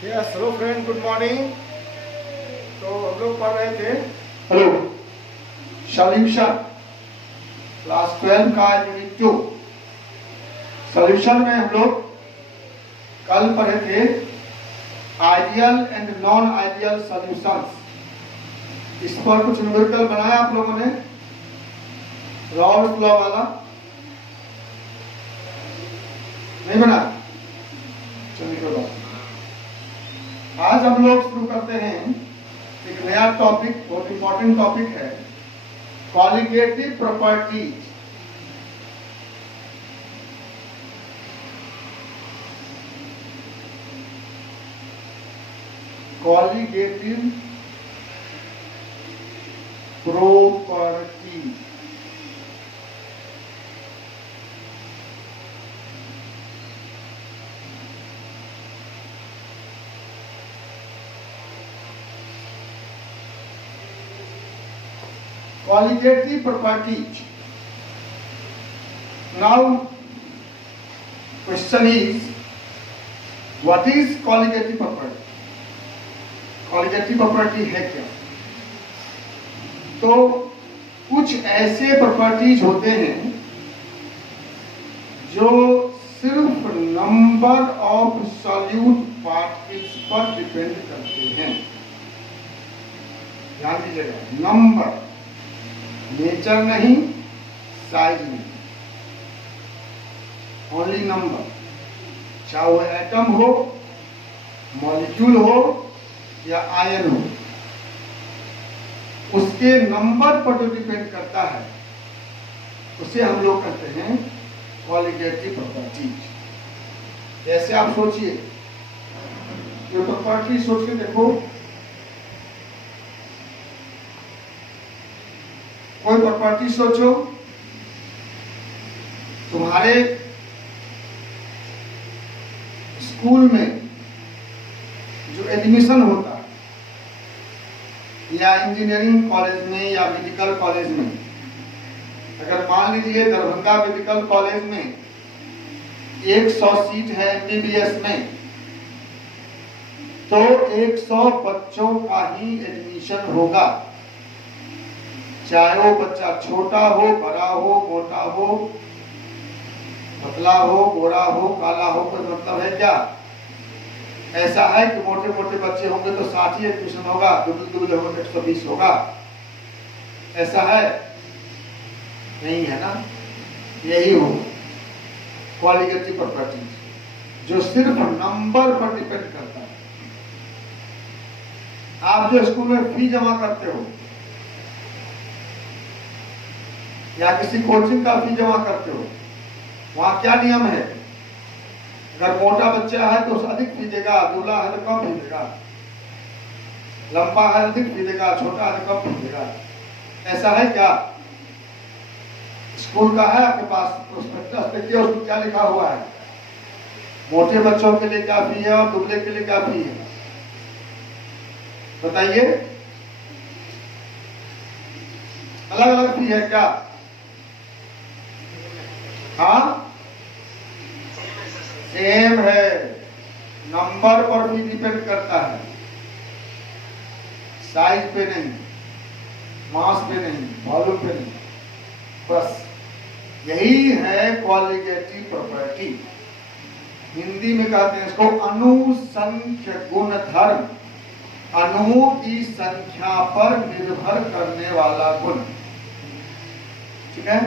Yes hello friend, good morning. तो हम लोग पढ़ रहे थे हेलो सॉल्यूशन क्लास 12 का यूनिट 2। सॉल्यूशन में हम लोग कल पढ़े थे ideal and non ideal solutions. इस पर कुछ न्यूमेरिकल बनाया आप लोगों ने, रॉल्स लॉ वाला नहीं बना? चलिए कोई बात नहीं। आज हम लोग शुरू करते हैं एक नया टॉपिक, बहुत इंपॉर्टेंट टॉपिक है, colligative properties. Colligative property. Qualitative properties. Now, question is, what is qualitative property? Qualitative property है क्या? तो कुछ ऐसे प्रॉपर्टीज होते हैं जो सिर्फ नंबर ऑफ सॉल्यूट पार्टिकल्स पर डिपेंड करते हैं। ध्यान दीजिएगा, नंबर, नेचर नहीं, साइज नहीं, ओनली नंबर। चाहे वो एटम हो, मॉलिक्यूल हो या आयन हो, उसके नंबर पर जो डिपेंड करता है उसे हम लोग कहते हैं कॉलिगेटिव प्रॉपर्टीज। जैसे आप सोचिए, ये प्रॉपर्टी सोच के देखो, कोई प्रॉपर्टी सोचो, तुम्हारे स्कूल में जो एडमिशन होता है या इंजीनियरिंग कॉलेज में या मेडिकल कॉलेज में, अगर मान लीजिए दरभंगा मेडिकल कॉलेज में 100 सीट है एमबीबीएस में, तो 100 बच्चों का ही एडमिशन होगा। चाहे वो बच्चा छोटा हो, बड़ा हो, मोटा हो, पतला हो, गोरा हो, काला हो, कोई मतलब है क्या? ऐसा है कि मोटे मोटे बच्चे होंगे तो 60 ही एडमिशन होगा, दुबले दुबले होंगे तो 120 होगा? ऐसा है? नहीं है ना। यही हो क्वालिटेटिव प्रॉपर्टी, जो सिर्फ नंबर पर डिपेंड करता है। आप जो स्कूल में फी जमा करते हो या किसी कोचिंग का फी जमा करते हो, वहां क्या नियम है? अगर मोटा बच्चा है तो अधिक फी देगा, दुबला है तो कम फी देगा, लंबा है अधिक फी देगा, छोटा है तो कम फी देगा। ऐसा है क्या? स्कूल का है आपके पास प्रोस्पेक्टस, देखिए उसमें क्या लिखा हुआ है, मोटे बच्चों के लिए क्या फी है और दुबले के लिए क्या फी है, बताइए। अलग अलग फी है क्या? हाँ, सेम है, नंबर पर भी डिपेंड करता है, साइज पे नहीं, मास पे नहीं, वॉल्यूम पे नहीं। बस यही है क्वालिटेटिव प्रॉपर्टी। हिंदी में कहते हैं इसको अनुसंख्य गुणधर्म, अणुओं की संख्या पर निर्भर करने वाला गुण। ठीक है?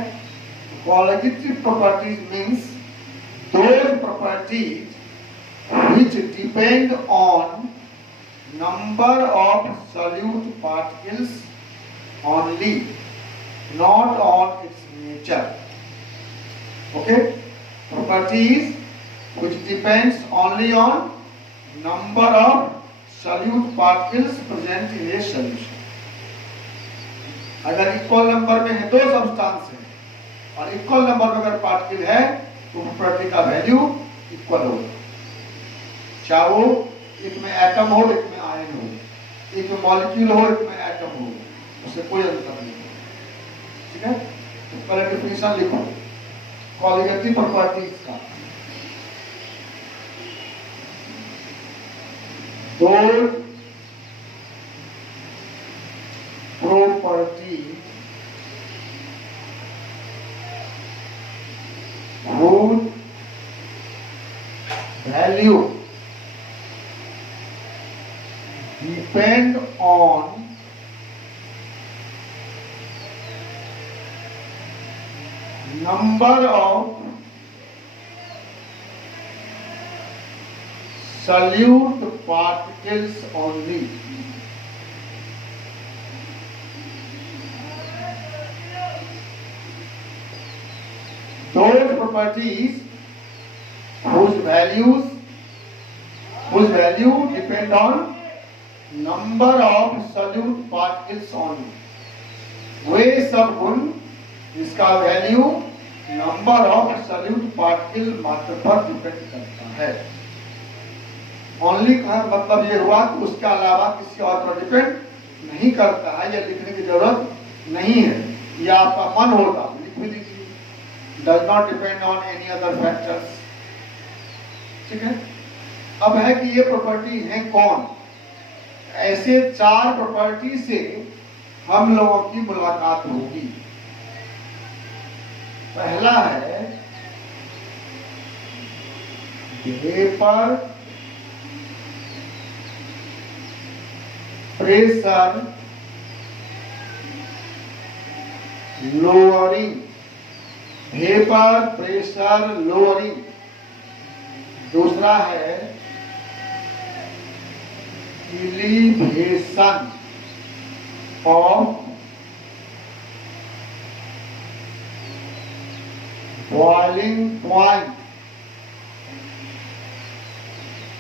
Qualitative properties means those properties which depend on number of solute particles only, not on its nature. Okay? Properties which depends only on number of solute particles present in a solution. अगर equal number में है दो substance है और equal number में अगर particle है तो प्रॉपर्टी का वैल्यू इक्वल होगा। चाहे वो एक में एटम हो, एक में आयन हो, एक में मॉलिक्यूल हो, एक में एटम हो, उससे कोई अंतर नहीं। ठीक है? तो पहले डेफिनेशन लिखो कॉलिगेटिव प्रॉपर्टीज का। those property whose value depend on number of solute particles only. Those properties whose value depend on number of solute particles only. वे सब गुण जिसका value number of solute particle मात्र पर डिपेंड करता है। Only का मतलब ये हुआ कि उसके अलावा किसी और पर डिपेंड नहीं करता है, या लिखने की जरूरत नहीं है, या आपका मन होगा लिख भी दीजिए, does not depend on any other factors. ठीक है, अब है कि ये प्रॉपर्टी है कौन। ऐसे 4 प्रॉपर्टी से हम लोगों की मुलाकात होगी। पहला है vapour pressure lowering, vapour pressure lowering. दूसरा है एलिवेशन ऑफ बॉइलिंग पॉइंट।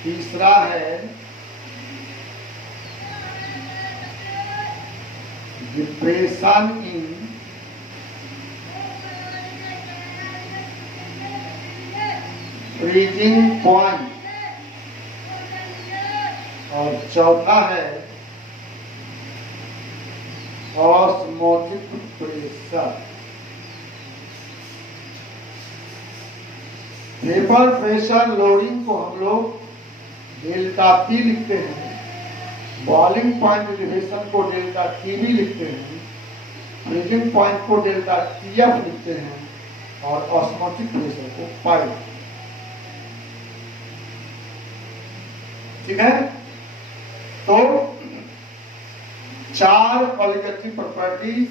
तीसरा है डिप्रेशन इन फ्रीजिंग पॉइंट। और चौथा है osmotic pressure. Vapour pressure loading को हम लोग डेल्टा पी लिखते हैं, बॉइलिंग पॉइंट एलिवेशन को डेल्टा टीबी लिखते हैं, फ्रीजिंग पॉइंट को डेल्टा टीएफ लिखते हैं, और ऑस्मोटिक प्रेशर को पाई। ठीक है, तो 4 क्वालिटेटिव प्रॉपर्टीज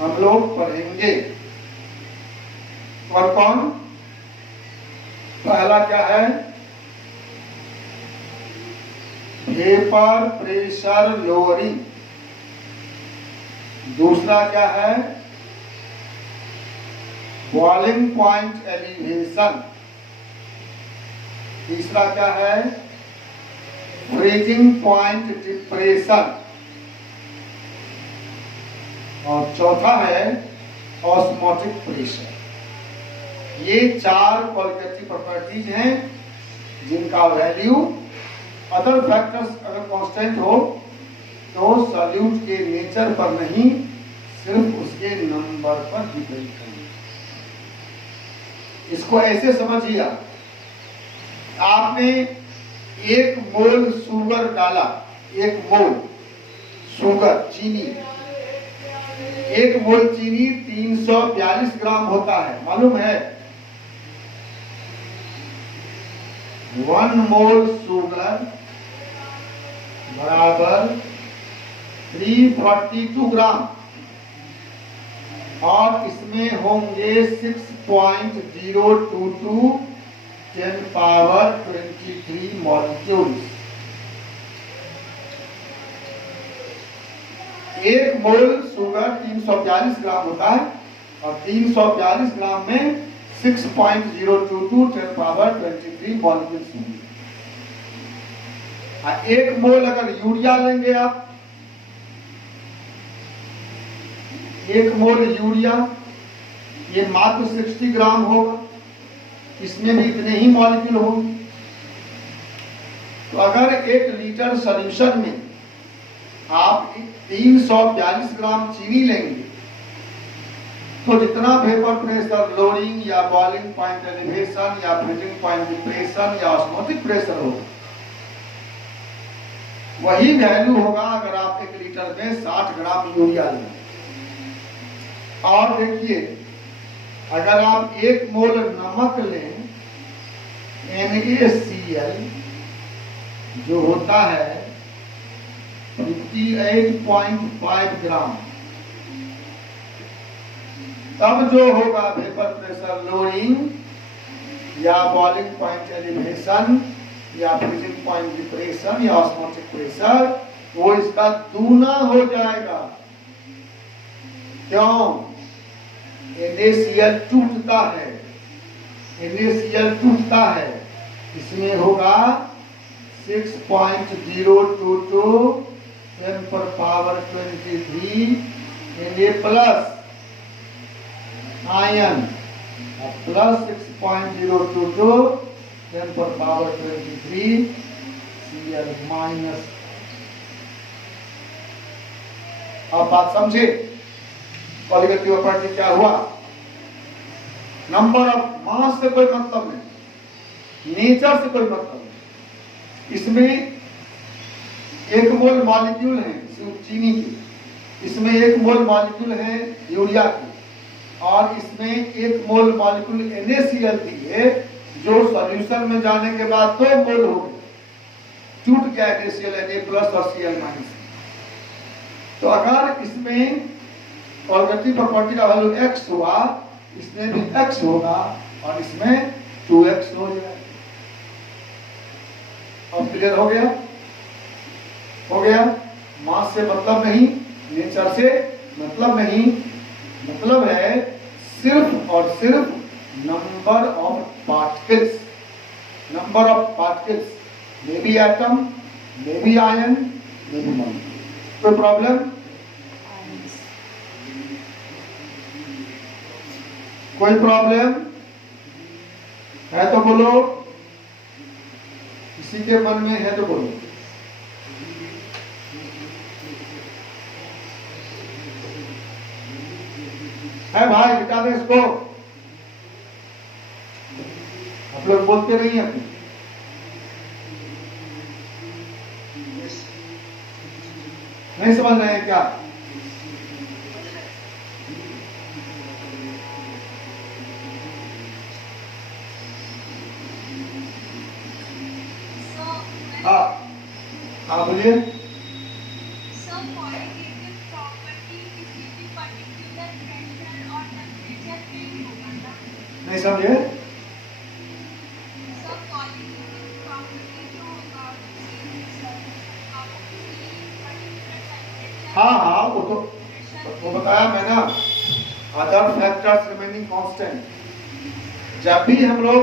हम लोग पढ़ेंगे। और कौन? पहला क्या है? Vapour pressure lowering. दूसरा क्या है? Boiling point elevation. तीसरा क्या है? Freezing point depression. और चौथा है ऑस्मोटिक प्रेशर। ये 4 क्वालिटेटिव प्रॉपर्टीज हैं जिनका वैल्यू अदर फैक्टर्स अगर कांस्टेंट हो तो सॉल्यूट के नेचर पर नहीं, सिर्फ उसके नंबर पर डिपेंड करेंगे। इसको ऐसे समझिए, आपने 1 मोल शुगर डाला, 1 मोल शुगर चीनी, 1 मोल चीनी 342 ग्राम होता है, मालूम है? 1 मोल शुगर बराबर 342 ग्राम, और इसमें होंगे 6.022 10 पावर 23 मॉलिक्यूल्स। 1 मोल शुगर 342 ग्राम होता है, और 342 ग्राम में 6.022 10 पावर 23 मॉलिक्यूल्स होंगे। 1 मोल अगर यूरिया लेंगे आप, 1 मोल यूरिया, ये मात्र 60 ग्राम होगा, इसमें भी इतने ही मॉलिक्यूल होंगे। तो अगर 1 लीटर सॉल्यूशन में आप 342 ग्राम चीनी लेंगे, तो जितना वेपर प्रेशर लोडिंग या बॉइलिंग पॉइंट एलिवेशन या फ्रीजिंग पॉइंट डिप्रेशन या ऑस्मोटिक प्रेशर होगा, वही वैल्यू होगा अगर आप 1 लीटर में 60 ग्राम यूरिया लें। और देखिए, अगर आप 1 मोल नमक लें NaCl जो होता है 58.5 ग्राम, तब जो होगा वेपर प्रेशर लोअरिंग या बॉइलिंग पॉइंट एलिवेशन या फ्रीजिंग पॉइंट डिप्रेशन या ऑस्मोटिक प्रेशर, वो इसका दूना हो जाएगा। क्यों? NaCl टूटता है, NaCl टूटता है, इसमें होगा 6.022 10 पर power 23 Na plus ion plus 6.022 10 पर पावर 23 Cl माइनस। अब बात समझे, पॉलीगेटिव प्रॉपर्टी क्या हुआ? नंबर ऑफ मास से कोई मतलब नहीं, नेचर से कोई मतलब नहीं। इसमें 1 मोल मॉलिक्यूल है चीनी की, इसमें 1 मोल मॉलिक्यूल है यूरिया की, और इसमें 1 मोल मॉलिक्यूल NaCl की है, जो सॉल्यूशन में जाने के बाद 2 मोल हो गए, टूट गया NaCl, Na प्लस और Cl माइनस। तो अगर इसमें पॉलीगेटिव प्रॉपर्टी का वैल्यू x हुआ, इसमें भी x होगा और इसमें 2x हो जाएगा। अब क्लियर हो गया? हो गया। मास से मतलब नहीं, नेचर से मतलब नहीं, मतलब है सिर्फ और सिर्फ number of particles. Number of particles, may be atom, may be ion, may be molecule. कोई प्रॉब्लम? कोई प्रॉब्लम है तो बोलो, किसी के मन में है तो बोलो। है भाई, बिता दे इसको। आप लोग बोलते नहीं हैं, नहीं समझ रहे हैं क्या? हाँ हाँ बोलिए। नहीं समझे? हाँ हाँ, वो बताया मैंने। Other factors remaining constant. जब भी हम लोग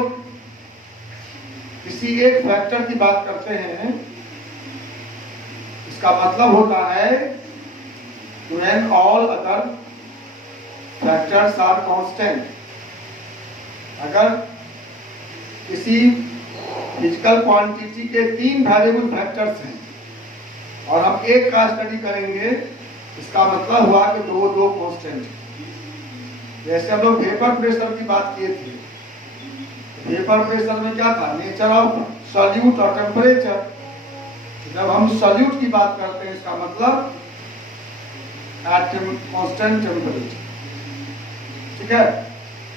किसी एक फैक्टर की बात करते हैं, इसका मतलब होता है when all other factors are constant। अगर किसी फिजिकल क्वांटिटी के 3 वैल्यूएबल फैक्टर्स हैं और हम एक का स्टडी करेंगे, इसका मतलब हुआ कि दो कांस्टेंट हैं। जैसे हम लोग वेपर प्रेशर की बात किए थे, वेपर प्रेशर में क्या था? नेचर ऑफ सॉल्यूट और टेम्परेचर। जब हम सॉल्यूट की बात करते हैं, इसका मतलब एट कांस्टेंट टेम्परेचर। ठीक है,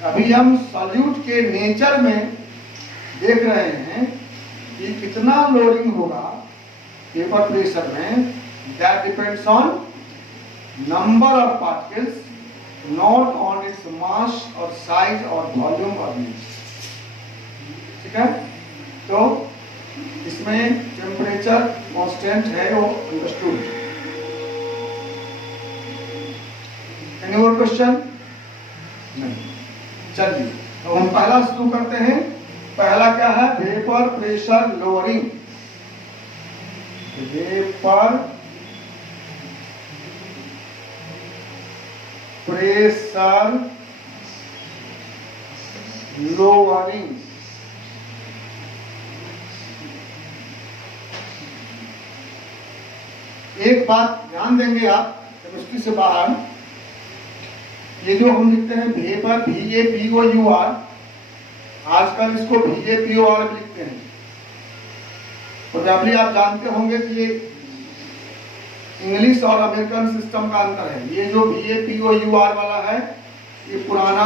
अभी हम सॉल्यूट के नेचर में देख रहे हैं कि कितना लोडिंग होगा वेपर प्रेशर में। That depends on number of particles, not on its mass और साइज और वॉल्यूम और नेचर। ठीक है, तो इसमें टेम्परेचर कांस्टेंट है, वो अंडरस्टूड। एनी और क्वेश्चन? नहीं। चलिए, तो हम पहला शुरू करते हैं। पहला क्या है? Vapour pressure lowering. Vapour pressure lowering. एक बात ध्यान देंगे आप, केमिस्ट्री से बाहर, ये जो हम लिखते हैं वेपर, VAPOUR, आजकल इसको VAPOR भी लिखते हैं। प्रोबेबली आप जानते होंगे कि ये इंग्लिश और अमेरिकन सिस्टम का अंतर है। ये जो VAPOUR वाला है ये पुराना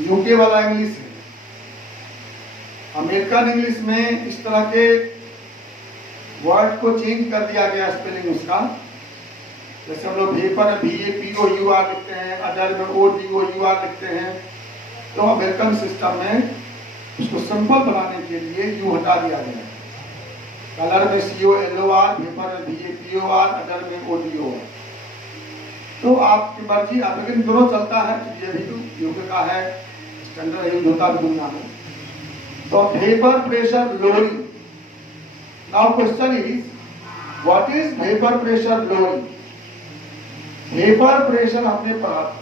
यूके वाला इंग्लिश है। अमेरिकन इंग्लिश में इस तरह के वर्ड को चेंज कर दिया गया स्पेलिंग उसका। जैसे हम लोग वेपर VAPOUR लिखते हैं, अडर में ODOUR लिखते हैं, तो अमेरिकन सिस्टम में उसको सिंपल बनाने के लिए यू हटा दिया गया है। कलर में COLOR, वेपर में VAPOR, अडर में ODOR। तो आपकी मर्जी, आप लेकिन दोनों चलता है, ये भी तो यूके का है, स्टैंडर्ड यूज होता है दुनिया में। तो vapour pressure lowering. Now question is what is vapour pressure lowering? Vapour pressure हमने पढ़ा था,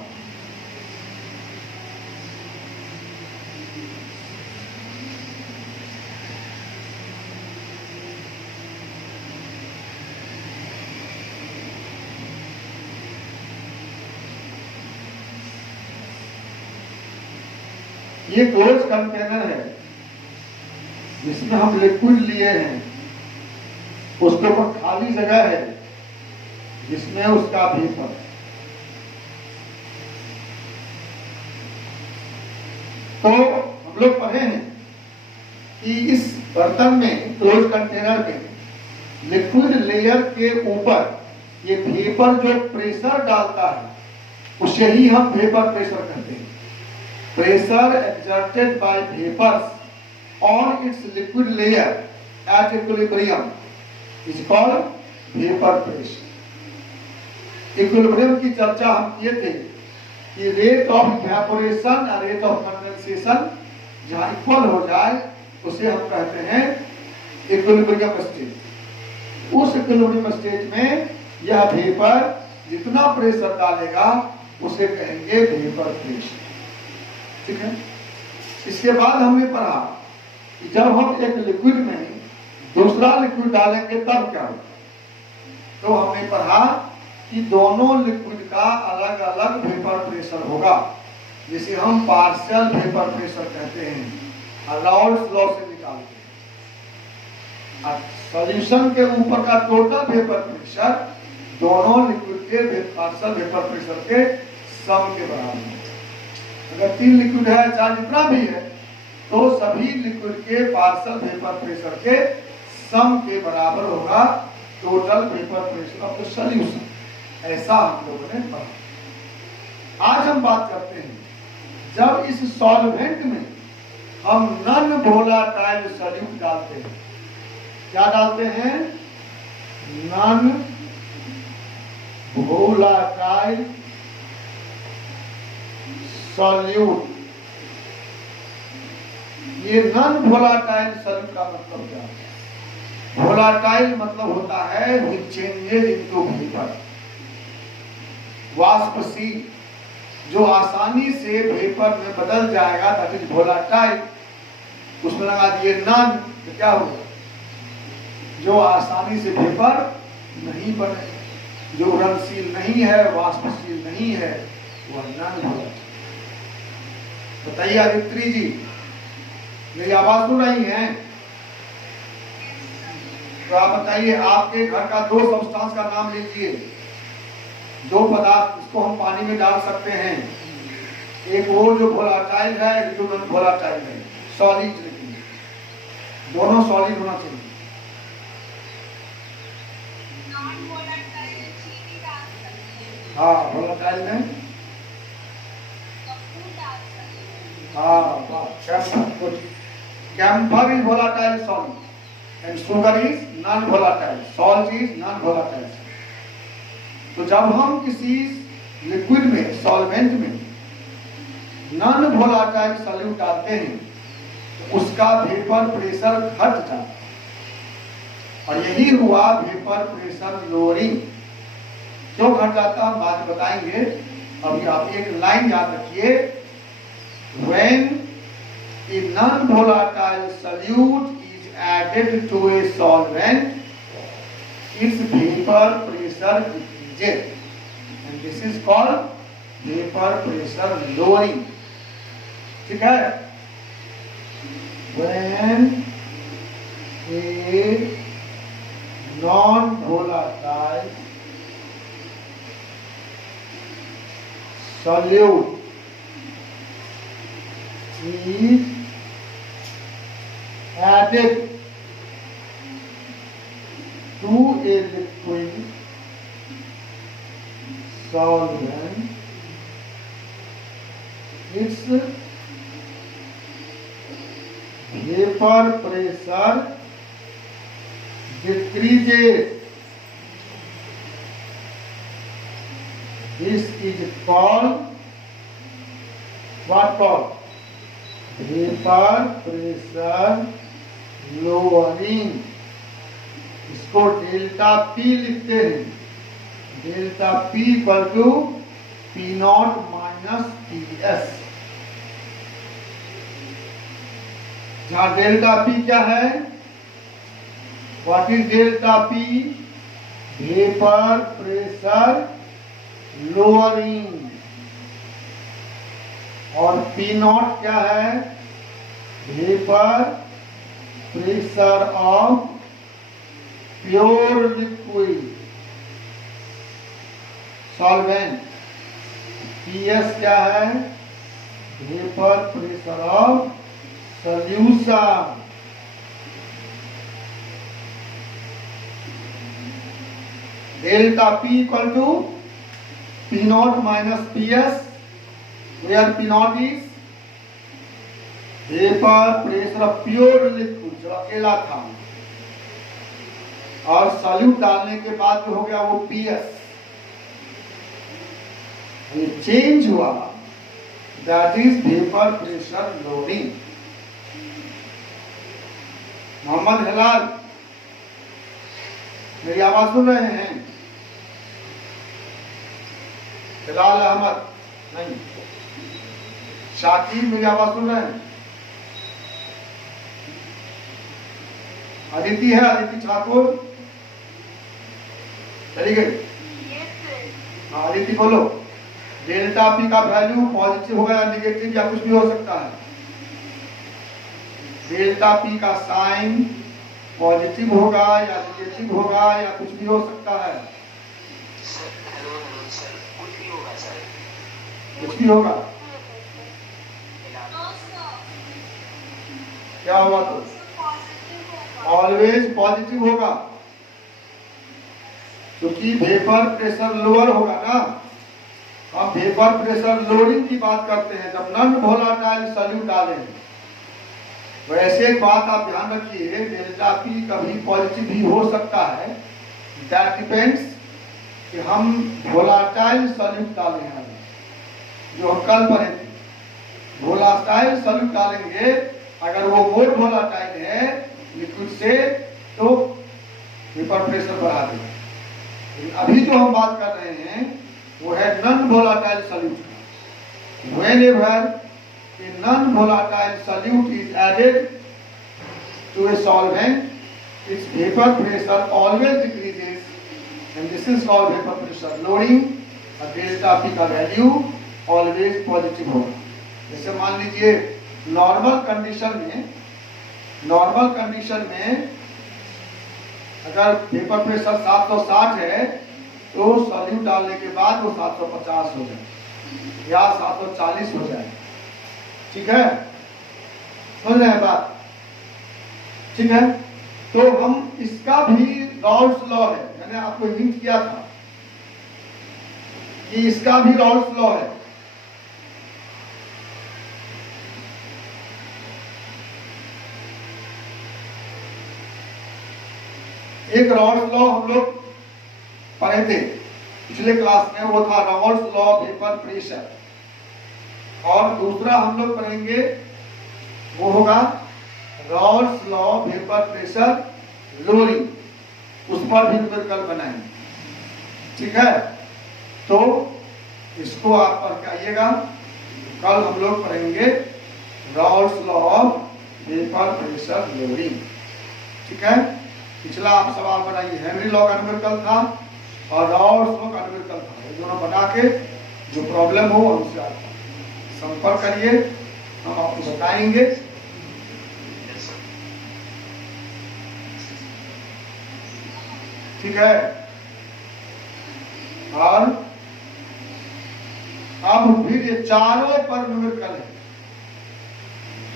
ये क्लोज कंटेनर है जिसमें हम लिक्विड लिए हैं, उसके ऊपर खाली जगह है जिसमें उसका वेपर। तो हम लोग पढ़े हैं कि इस बर्तन में, क्लोज कंटेनर में लिक्विड लेयर के ऊपर ये वेपर जो प्रेशर डालता है उसे ही हम वेपर प्रेशर कहते हैं। Pressure exerted by vapors on its liquid layer at equilibrium is called vapor pressure. Equilibrium की चर्चा हम किए थे कि रेट ऑफ इवेपोरेशन और रेट ऑफ कंडेंसेशन जहाँ इक्वल हो जाए उसे हम कहते हैं इक्विलिब्रियम स्टेट। उस इक्विलिब्रियम स्टेट में यह वेपर जितना प्रेशर डालेगा उसे कहेंगे वेपर प्रेशर। ठीक है। इसके बाद हमने पढ़ा कि जब हम एक लिक्विड में दूसरा लिक्विड डालेंगे तब क्या होगा। तो हमने पढ़ा कि दोनों लिक्विड का अलग अलग वेपर प्रेशर होगा, जिसे हम पार्शियल वेपर प्रेशर कहते हैं। राउल्ट्स लॉ से निकालते हैं। सॉल्यूशन के ऊपर का टोटल वेपर प्रेशर दोनों लिक्विड के पार्शियल वेपर प्रेशर के सम के बराबर है। अगर 3 लिक्विड है, चाहे जितना भी है, तो सभी लिक्विड के पार्शियल वेपर प्रेशर के सम के बराबर होगा total vapour pressure of the solution. ऐसा हम लोगों ने पढ़ा। आज हम बात करते हैं जब इस सॉल्वेंट में हम नॉन वोलाटाइल सॉल्यूट डालते हैं। क्या डालते हैं? Non volatile solute. ये नॉन वोलाटाइल सॉल्यूट का मतलब क्या है? वोलाटाइल मतलब होता है व्हिच चेंजेस इनटू वेपर। वाष्पशील, जो आसानी से वेपर में बदल जाएगा, दैट इज वोलाटाइल। उसमें लगा दिए नॉन, तो क्या होगा? जो आसानी से वेपर नहीं बने, जो घुलनशील नहीं है, वाष्पशील नहीं है, वह नॉन वोलाटाइल। बताइए आदित्री जी, मेरी आवाज सुन रही है? तो आप बताइए, आपके घर का 2 सब्सटेंस का नाम लीजिए, 2 पदार्थ, इसको हम पानी में डाल सकते हैं। एक वो जो वोलाटाइल है, एक जो नॉन वोलाटाइल है, सॉलिड। लेकिन दोनों सॉलिड होना चाहिए। हाँ, वोलाटाइल में camphor is volatile solid and sugar is non-volatile, salt is non-volatile। तो जब हम किसी लिक्विड में, सॉल्वेंट में नॉन वोलाटाइल सॉल्यूट डालते हैं तो उसका वेपर प्रेशर घट जाता है, और यही हुआ वेपर प्रेशर लोअरिंग। क्यों घट जाता है हम बाद में बताएंगे। अभी आप एक लाइन याद रखिए, when a non-volatile solute is added to a solvent, its vapor pressure decreases, and this is called vapor pressure lowering। ठीक है? When a non-volatile solute is added to a liquid solvent, its vapor pressure decreases. This is called what called? Vapor pressure lowering. इसको delta P लिखते हैं। Delta P equal to P not minus P S. जहां delta P क्या है? What is delta P? Vapour pressure lowering. और P nought क्या है? Vapour pressure of pure liquid solvent. PS क्या है? Vapour pressure of solution. Delta P equal to P not minus P S, where P nought is vapour pressure of pure liquid, जो अकेला था, और solute डालने के बाद जो हो गया वो पी एस। ये चेंज हुआ, that is vapour pressure lowering. Mohammad Hilal, मेरी आवाज सुन रहे हैं? हिलाल अहमद नहीं, शाकिर मेरी आवाज सुन रहे हैं? अदिति है, अदिति ठाकुर चली गई। हाँ अदिति बोलो। डेल्टा पी का वैल्यू पॉजिटिव होगा या निगेटिव या कुछ भी हो सकता है। डेल्टा पी का साइन पॉजिटिव होगा या निगेटिव होगा या कुछ भी हो सकता है। कुछ भी होगा। क्या होगा? तो ऑलवेज पॉजिटिव होगा, क्योंकि वेपर प्रेशर लोअर होगा ना। हम वेपर प्रेशर लोअरिंग की बात करते हैं जब नॉन वोलेटाइल सॉल्यूट डालें। वैसे एक बात आप ध्यान रखिए, डेल्टा पी कभी पॉजिटिव भी हो सकता है। दैट डिपेंड्स कि हम वोलेटाइल सॉल्यूट डालें हैं, जो हम कल पढ़े थे। वोलेटाइल सॉल्यूट डालेंगे, अगर वो मोर वोलेटाइल है लिक्विड से, तो वेपर प्रेशर बढ़ा देगा। अभी जो हम बात कर रहे हैं वो है non volatile solute. Whenever a non-volatile solute is added to a solvent, its vapor pressure always decreases, and this is called vapor pressure lowering। और डेल्टा पी का वैल्यू ऑलवेज पॉजिटिव होगा। जैसे मान लीजिए नॉर्मल कंडीशन में अगर vapour pressure 760 है तो सॉल्यूट डालने के बाद वो 750 हो जाए या 740 हो जाए। ठीक है, समझ रहे हैं बात? ठीक है, तो हम इसका भी राउल्स लॉ है, मैंने आपको हिंट किया था कि इसका भी राउल्स लॉ है। एक राउल्स लॉ हम लोग पढ़े थे पिछले क्लास में, वो था राउल्स लॉ वेपर प्रेशर। और दूसरा हम लोग पढ़ेंगे वो होगा Raoult's law vapour pressure lowering. उस पर भी न्यूमेरिकल बनाएंगे। ठीक है, तो इसको आप पढ़ के आइएगा। कल हम लोग पढ़ेंगे Raoult's law of vapour pressure lowering. ठीक है, पिछला आप सवाल बनाइए, हेनरी लॉ का न्यूमेरिकल था और राउल्स लॉ का न्यूमेरिकल था। ये दोनों बना के जो प्रॉब्लम हो हमसे आप संपर्क करिए, हम आपको बताएंगे। ठीक है, और अब फिर ये चारों पर न्यूमेरिकल है।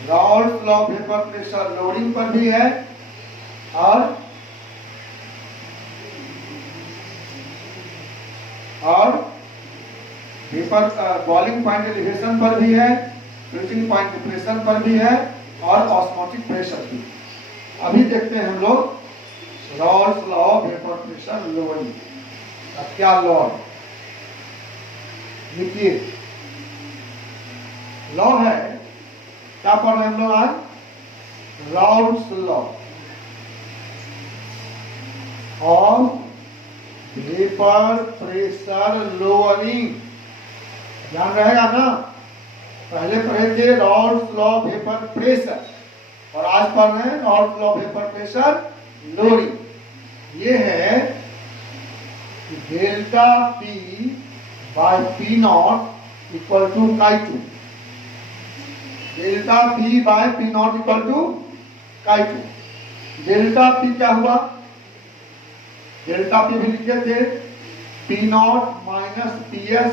Raoult law vapour pressure loading पर भी है और वेपर बॉइलिंग पॉइंट एलिवेशन पर भी है, फ्रीजिंग पॉइंट डिप्रेशन पर भी है और ऑस्मोटिक प्रेशर भी। अभी देखते हैं हम लोग Raoult law vapour pressure loading. क्या लॉ लिखिए, लॉ है, क्या पढ़ रहे हैं हम लोग आज? Raoult law of vapour pressure lowering. ध्यान रहेगा ना, पहले पढ़े थे राउल्ट लॉ वेपर प्रेशर और आज पढ़ रहे हैं Raoult law vapour pressure lowering. ये है delta P by P naught equal to काई2। Delta P by P naught equal to काई2। डेल्टा पी क्या हुआ? डेल्टा पी भी लिखे थे, P not minus P S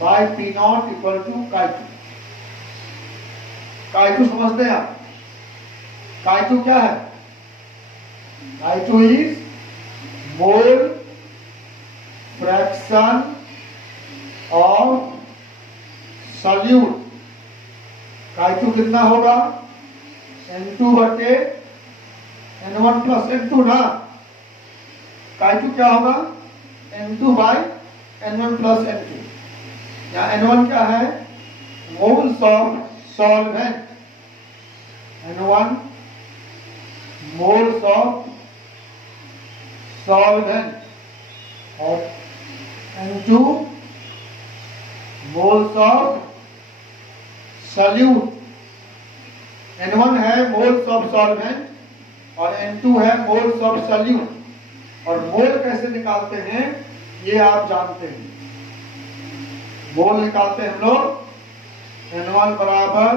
by P naught equal to काई2। काई2 समझते हैं आप? काई2 क्या है? काई2 is mole fraction of solute. काई2 कितना होगा? N2 बटे N1 प्लस N2 ना। काई2 क्या होगा? N2 by N1 plus N2। यहाँ N1 क्या है? Moles of solvent. N1 moles of solvent और N2 moles of solute. N1 है मोल्स ऑफ सॉल्वेंट और N2 है मोल्स ऑफ सॉल्यूट। और मोल कैसे निकालते हैं ये आप जानते हैं। मोल निकालते हैं हम लोग, N1 बराबर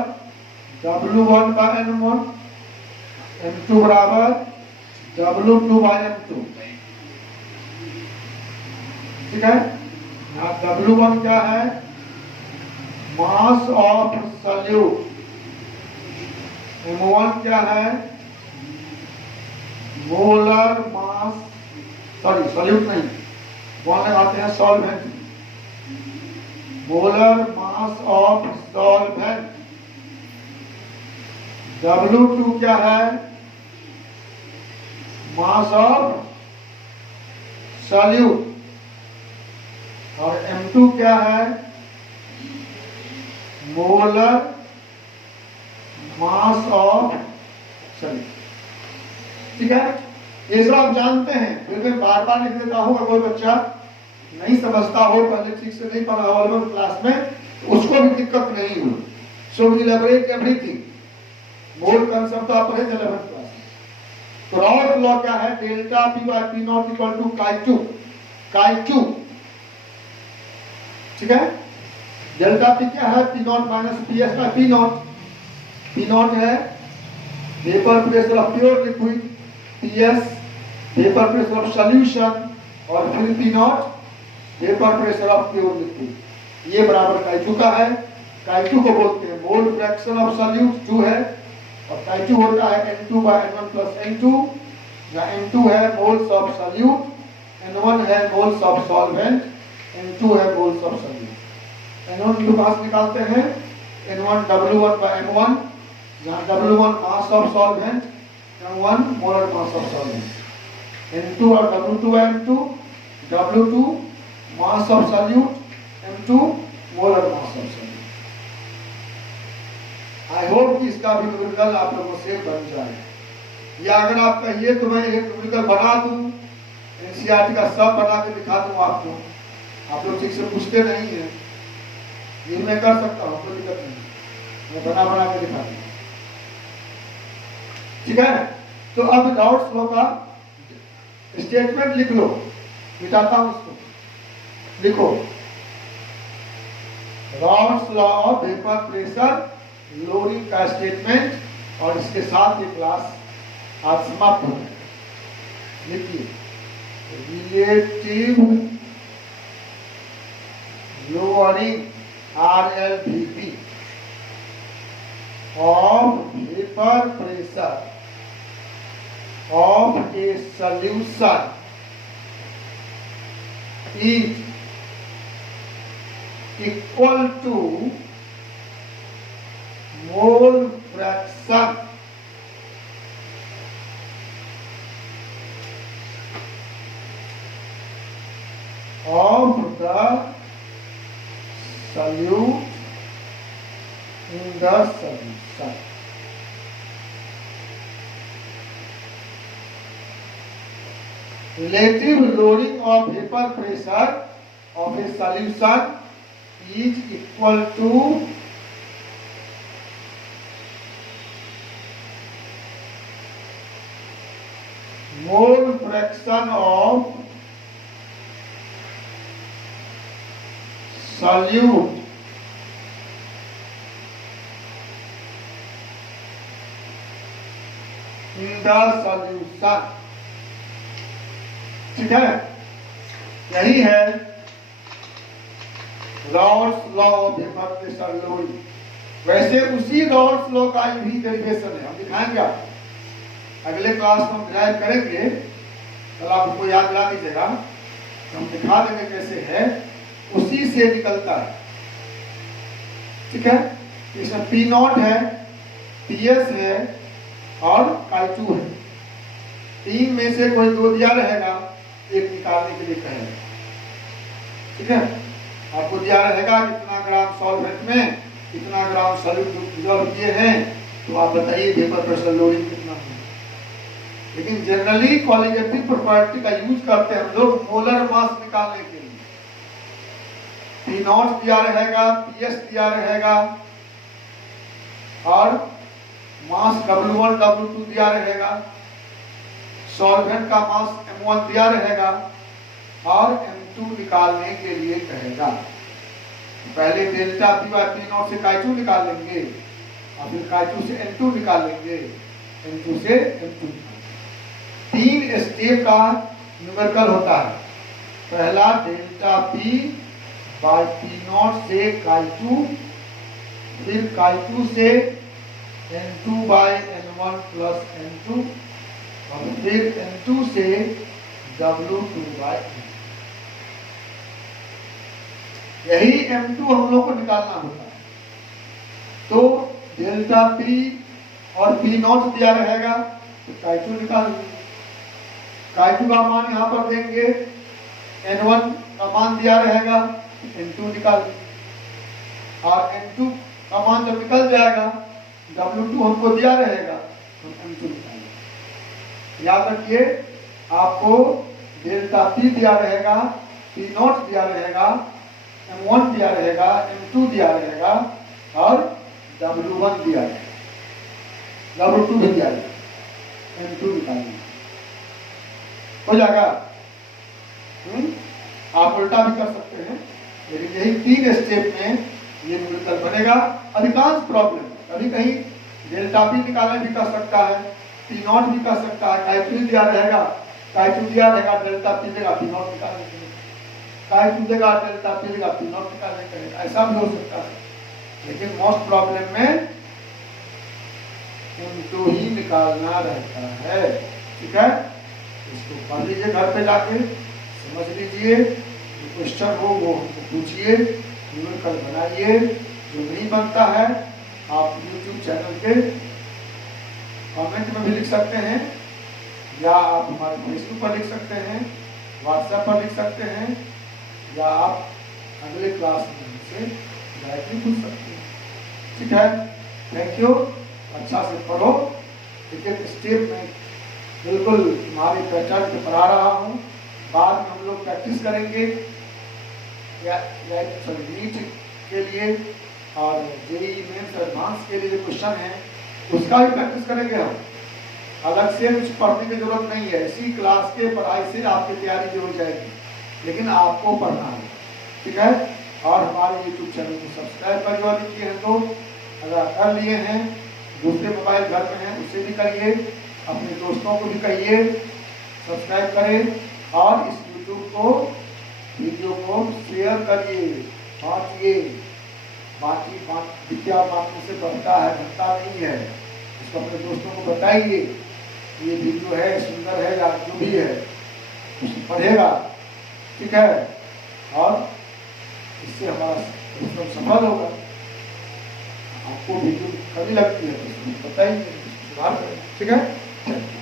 W1 बाय N1, N2 बराबर W2 बाय M2। ठीक है, यहाँ W1 क्या है? मास ऑफ सॉल्यूट। M1 क्या है? मोलर मास, सॉरी सॉल्यूट नहीं, वहां लगाते हैं solvent. Molar mass of solvent. W2 क्या है? मास ऑफ सॉल्यूट। और M2 क्या है? Molar mass of solute. ठीक है, ये सब आप जानते हैं, फिर मैं बार बार लिख देता हूँ। कोई बच्चा नहीं समझता हो, पहले ठीक से नहीं पढ़ा हो क्लास में, तो उसको भी दिक्कत नहीं हो। So we elaborate everything. Mole concept आप पढ़े 11th क्लास में। तो राउल्ट लॉ क्या है? Delta P by P naught equal to काई2। काई2, ठीक है। डेल्टा पी क्या है? P not minus P S by P naught. P naught है vapour pressure of pure liquid, P S vapour pressure of solution और फिर P naught vapour pressure of pure liquid. ये बराबर काई2 का है। काई2 को बोलते हैं मोल फ्रैक्शन ऑफ सॉल्यूट 2 है और काई2 होता है N2 bye N1 plus N2, जहाँ N2 है मोल्स ऑफ सॉल्यूट, N1 है मोल्स ऑफ सॉल्वेंट, N2 है मोल्स ऑफ सॉल्यूट। N1 को पास निकालते हैं, N1 W1 बाय M1, जहाँ W1 mass of solvent, M1 molar mass of solvent. N2 और W2 by M2, W2 mass of solute, M2 molar mass of solute. I hope कि इसका भी numerical आप लोगों से बन जाए, या अगर आप कहिए तो मैं एक न्यूमेरिकल बना दूं, एनसीईआरटी का सब बना के दिखा दूं आपको। आप लोग ठीक से पूछते नहीं है, ये मैं कर सकता हूँ, कोई दिक्कत नहीं, मैं बना के दिखा दूं। ठीक है, तो अब राउल्ट लॉ का स्टेटमेंट लिख लो, मिटाता हूं उसको। लिखो Raoult law of vapour pressure loading का स्टेटमेंट, और इसके साथ ये क्लास आज समाप्त हो गया। लिखिए relative lowering RLVP of vapor pressure of a solution is equal to mole fraction of the solute in the solution. Relative loading of vapor pressure of a solution is equal to mole fraction of solute in the solution. ठीक है, यही है Rawls law of vapour pressure loading. वैसे उसी Rawls law का भी derivation है, हम दिखाएंगे आपको अगले क्लास में हम ड्राइव करेंगे। कल आपको याद दिला दीजिएगा, हम दिखा देंगे कैसे है, उसी से निकलता है। ठीक है, इसमें P नॉट है, PS है और I2 है। तीन में से कोई दो दिया रहेगा, एक निकालने के लिए कहेगा। ठीक है, आपको दिया रहेगा कितना ग्राम सॉल्वेंट में कितना ग्राम सॉल्यूट डिसॉल्व किए हैं, तो आप बताइए वेपर प्रेशर लोडिंग कितना है। लेकिन जनरली क्वालिटेटिव प्रॉपर्टी का यूज करते हैं हम लोग मोलर मास निकालने के लिए। P नॉट दिया रहेगा, PS दिया रहेगा और मास W1 W2 दिया रहेगा, सॉल्वेंट का मास M1 दिया रहेगा और M2 निकालने के लिए कहेगा। पहले delta P by P nought से Chi2 निकाल लेंगे और फिर Chi2 से N2 निकाल लेंगे, N2 से M2 तीन स्टेप का न्यूमेरिकल होता है। पहला delta P by P nought से Chi2, फिर Chi2 से N2 bye N1 plus N2 और फिर N2 से W2 बाय N। यही M2 हम लोग को निकालना होता है। तो डेल्टा P और P नॉट दिया रहेगा तो Chi2 निकाल लेंगे। Chi2 का मान यहाँ पर देंगे, N1 का मान दिया रहेगा, N2 निकाल लेंगे और N2 का मान जब निकल जाएगा, W2 हमको दिया रहेगा तो M2 निकालेंगे। याद रखिए, आपको डेल्टा P दिया रहेगा, P नॉट दिया रहेगा, M1 दिया रहेगा, M2 दिया रहेगा और W1 दिया रहेगा, W2 भी दिया रहेगा, M2 निकालेंगे। हो जाएगा। आप उल्टा भी कर सकते हैं, लेकिन यही तीन स्टेप में ये न्यूमेरिकल बनेगा। अधिकांश प्रॉब्लम कभी कहीं डेल्टा P निकालना भी कर सकता है, P नॉट भी कर सकता है। Chi2 दिया रहेगा, Chi2 दिया रहेगा, डेल्टा P देगा, P नॉट निकालने के लिए Chi2 देगा, डेल्टा P देगा, P नॉट निकालने के लिए, ऐसा भी हो सकता है। लेकिन मोस्ट प्रॉब्लम में M2 ही निकालना रहता है। ठीक है, इसको पढ़ लीजिए घर पे जाके, समझ लीजिए, जो क्वेश्चन हो वो हमको पूछिए, न्यूमेरिकल बनाइए। जो नहीं बनता है आप YouTube चैनल के कमेंट में भी लिख सकते हैं, या आप हमारे फेसबुक पर लिख सकते हैं, व्हाट्सएप पर लिख सकते हैं, या आप अगले क्लास में हमसे डायरेक्टली पूछ सकते हैं। ठीक है, थैंक यू। अच्छा से पढ़ो, एक एक स्टेप में बिल्कुल तुम्हारे पैटर्न पे पढ़ा रहा हूँ। बाद में हम लोग प्रैक्टिस करेंगे या नीट के लिए और जेईई मेंस एडवांस के लिए जो क्वेश्चन है उसका भी प्रैक्टिस करेंगे हम। अलग से कुछ पढ़ने की जरूरत नहीं है, इसी क्लास के पढ़ाई से आपकी तैयारी भी हो जाएगी, लेकिन आपको पढ़ना है। ठीक है, और हमारे YouTube चैनल को सब्सक्राइब कर लीजिए हैं तो, अगर कर लिए हैं, दूसरे मोबाइल घर में हैं उसे भी करिए, अपने दोस्तों को भी कहिए सब्सक्राइब करें और इस YouTube को वीडियो को शेयर करिए, बांटिए। विद्या बांटने से बढ़ता है, घटता नहीं है। उसको अपने दोस्तों को बताइए, ये वीडियो है, सुंदर है या जो भी है, पढ़ेगा, ठीक है, और इससे हमारा परिश्रम सफल होगा। आपको वीडियो कभी लगती है तो बताइए, सुधार करें, ठीक है।